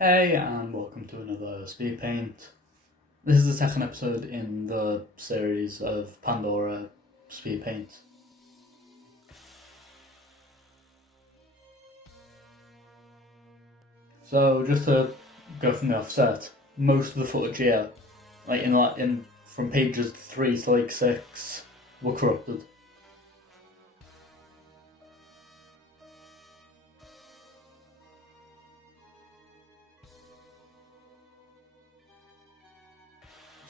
Hey, and welcome to another Speedpaint. This is the second episode in the series of Pandora Speedpaint. So, just to go from the offset, most of the footage here, from pages 3 to 6, were corrupted.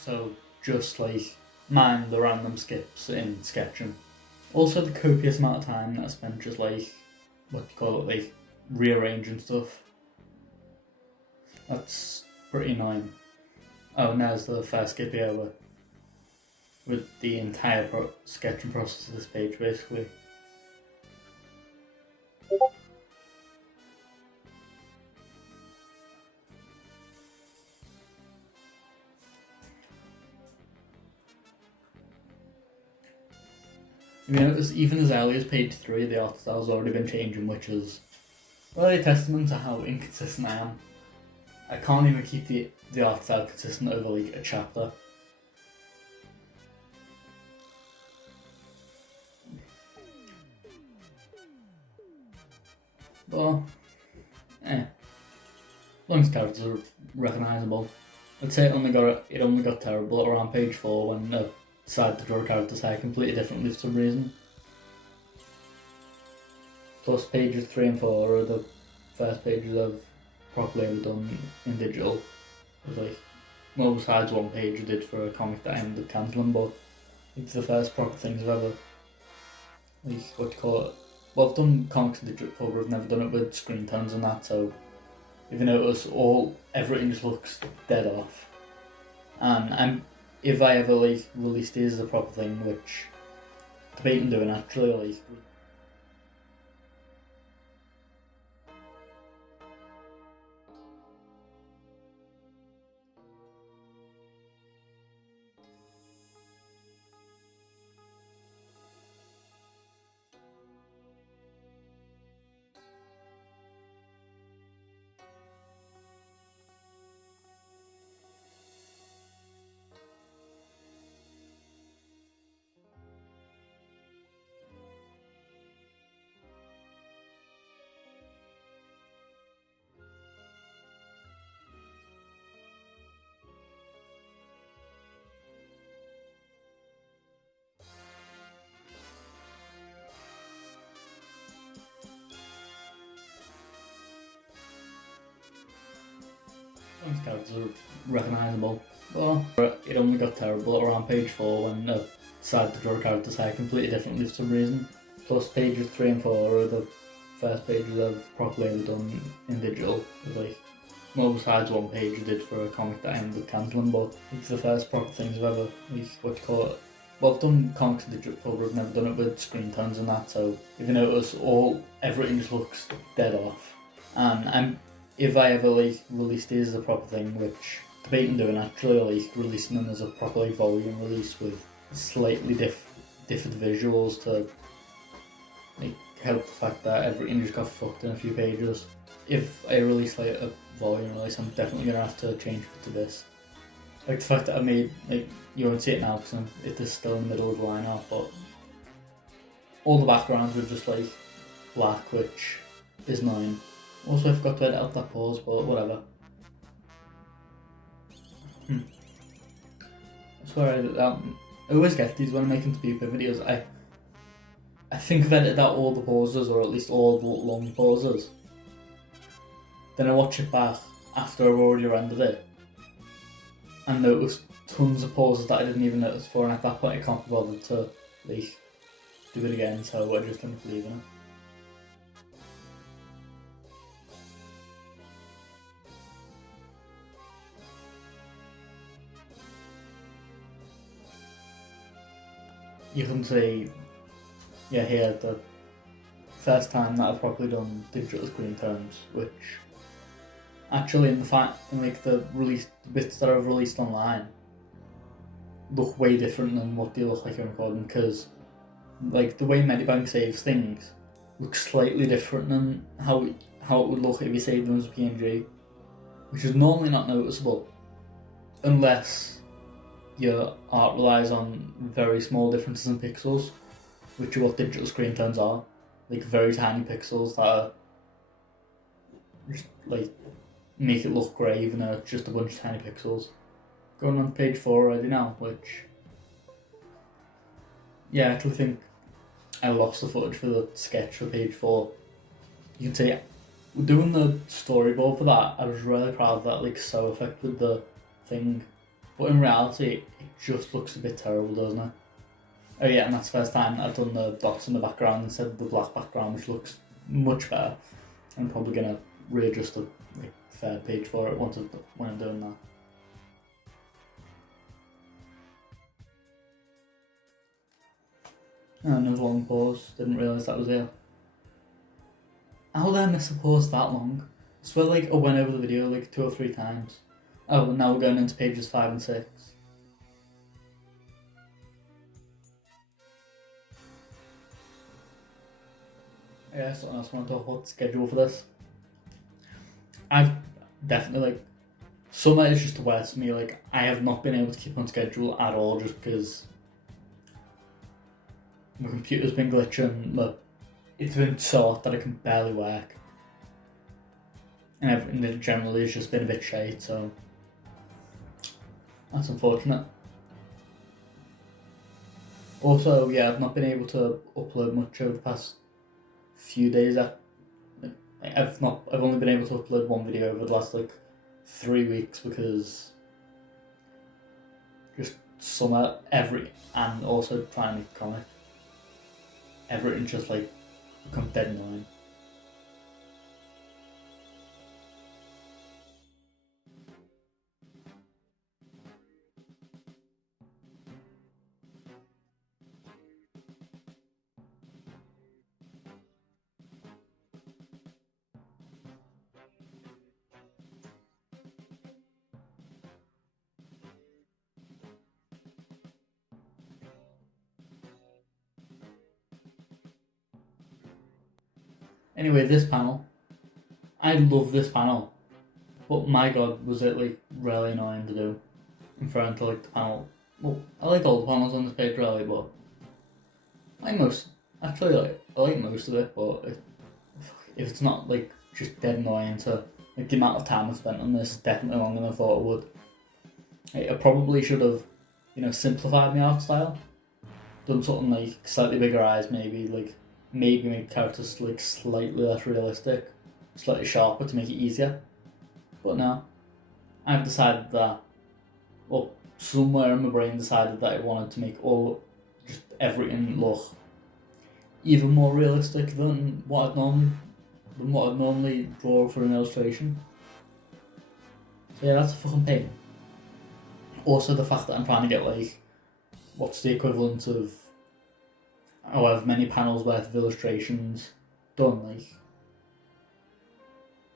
So just mind the random skips in sketching. Also the copious amount of time that I spent just rearranging stuff. That's pretty annoying. Oh, and there's the first skip here with the entire sketching process of this page basically. You notice even as early as page 3 the art style's already been changing, which is really a testament to how inconsistent I am. I can't even keep the art style consistent over a chapter. But, as long as characters are recognisable. I'd say it only got terrible around page 4 when I decided to draw a character's hair completely differently for some reason. Plus pages 3 and 4 are the first pages I've properly ever done in digital. Besides one page I did for a comic that I ended up cancelling, but it's the first proper things I've ever, I've done comics in digital cover, I've never done it with screen tones and that, so if you notice, everything just looks dead off. And if I ever release these as a proper thing, which I'm debating doing actually, some characters are recognisable. But it only got terrible around page 4 when I decided to draw a character's hair completely differently for some reason. Plus pages 3 and 4 are the first pages I've properly ever done in digital. Besides one page I did for a comic that I ended up cancelling, but it's the first proper things I've ever, I've done comics in digital cover, I've never done it with screen tones and that, so if you notice, everything just looks dead off. And if I ever release these as a proper thing, which I'm debating doing actually, releasing them as a proper volume release with slightly different visuals to help the fact that everything just got fucked in a few pages. If I release a volume release, I'm definitely gonna have to change it to this. The fact that I made, you won't see it now because it is still in the middle of the line art, but all the backgrounds were just black, which is mine. Also, I forgot to edit out that pause, but whatever. I swear I edited out. I always get these when I'm making Speedpaint videos. I think I've edited out all the pauses, or at least all the long pauses. Then I watch it back after I've already rendered it, and notice tons of pauses that I didn't even notice before, and at that point I can't be bothered to do it again, so I just end up leaving it. You can see, here the first time that I've properly done digital screen tones, which actually in the released bits that I've released online look way different than what they look like in recording, because the way Medibank saves things looks slightly different than how it would look if you saved them as a PNG. which is normally not noticeable unless your art relies on very small differences in pixels, which are what digital screen tones are, like very tiny pixels that are just like make it look grey even though it's just a bunch of tiny pixels. Going on to page 4 already now, which, yeah, I actually think I lost the footage for the sketch for page 4. You can see, doing the storyboard for that, I was really proud of that like sew effect with the thing, but in reality it just looks a bit terrible, doesn't it? Oh yeah, and that's the first time I've done the dots in the background instead of the black background, which looks much better. I'm probably gonna readjust the like third page for it when I'm doing that. And there was a long pause, didn't realise that was here. How did I miss a pause that long? I swear like I went over the video like 2 or 3 times. Oh, now we're going into pages 5 and 6. Yeah, so I just want to talk about the schedule for this. I've definitely like, summer is just the worst for me. Like, I have not been able to keep on schedule at all just because my computer's been glitching, but it's been so hot that I can barely work. And everything generally has just been a bit shite, so that's unfortunate. Also, yeah, I've not been able to upload much over the past few days. I've only been able to upload one video over the last like 3 weeks because just summer, and also trying to make a comic. Everything just like become dead annoying. Anyway, this panel, I love this panel, but my god, was it like really annoying to do. I'm trying to like the panel. Well, I like all the panels on this page really, but I like most. Actually, I like most of it, but if it's not like just dead annoying to like the amount of time I spent on this, definitely longer than I thought it would. I probably should have, simplified my art style, done something like slightly bigger eyes, maybe make characters like slightly less realistic, slightly sharper to make it easier. But no, I've decided that, well, somewhere in my brain decided that I wanted to make just everything look even more realistic than what I'd normally draw for an illustration. So yeah, that's a fucking pain. Also, the fact that I'm trying to get like, what's the equivalent of however many panels worth of illustrations done, like,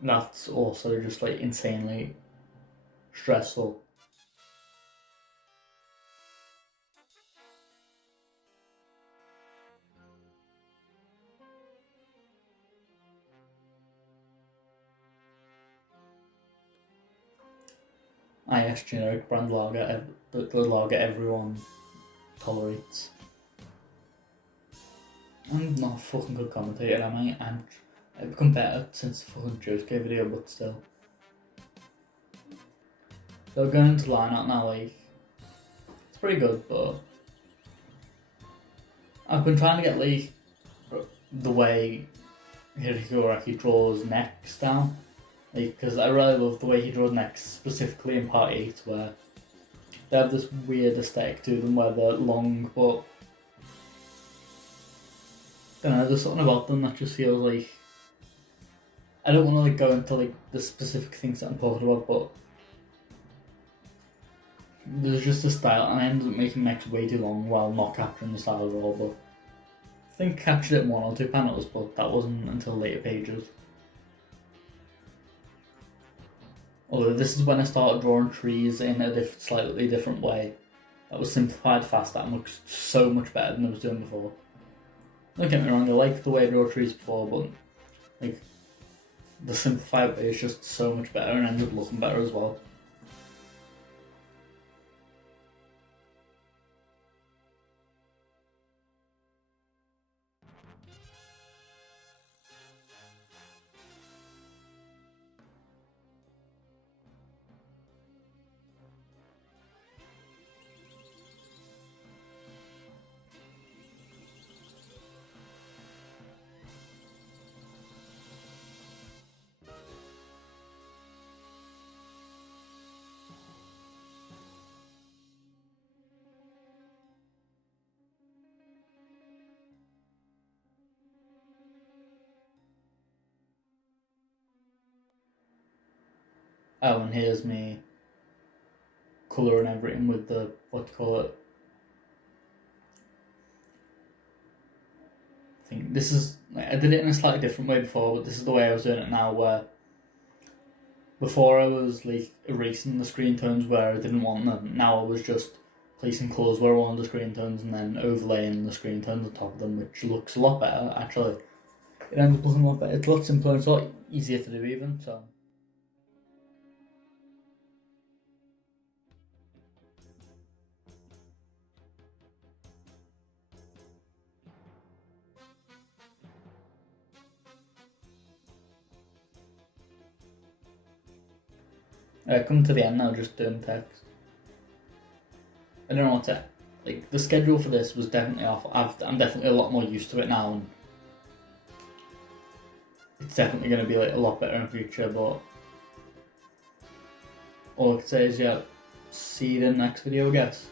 that's also just like insanely stressful. Yes, generic brand lager, the lager everyone tolerates. I'm not a fucking good commentator, am I? I've become better since the fucking Josuke video, but still. So going into line art now, like, it's pretty good, but I've been trying to get like the way Hiriko draws necks down, like, because I really love the way he draws necks, specifically in part 8, where they have this weird aesthetic to them where they're long, but I don't know, there's something about them that just feels like, I don't want to like go into like the specific things that I'm talking about, but there's just a style, and I ended up making necks way too long while not capturing the style at all. But I think I captured it in 1 or 2 panels, but that wasn't until later pages. Although this is when I started drawing trees in a slightly different way. That was simplified faster and looks so much better than I was doing before. Don't get me wrong, I liked the way I drew trees before, but like, the simplified way is just so much better and ends up looking better as well. Oh, and here's me colour and everything with the, what do you call it? I think this is, I did it in a slightly different way before, but this is the way I was doing it now, where before I was like erasing the screen tones where I didn't want them. Now I was just placing colours where I wanted the screen tones and then overlaying the screen tones on top of them, which looks a lot better actually. It ends up looking a lot better. It's a lot simpler, it's a lot easier to do even, so. Coming to the end now, just doing text. I don't know what to, like, the schedule for this was definitely off. I'm definitely a lot more used to it now, and it's definitely going to be like a lot better in the future, but all I can say is, yeah, see you in the next video, I guess.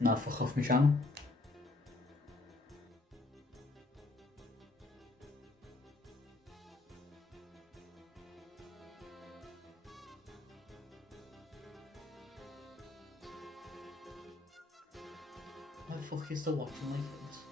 Now fuck off my channel. Why the fuck are you still watching like this?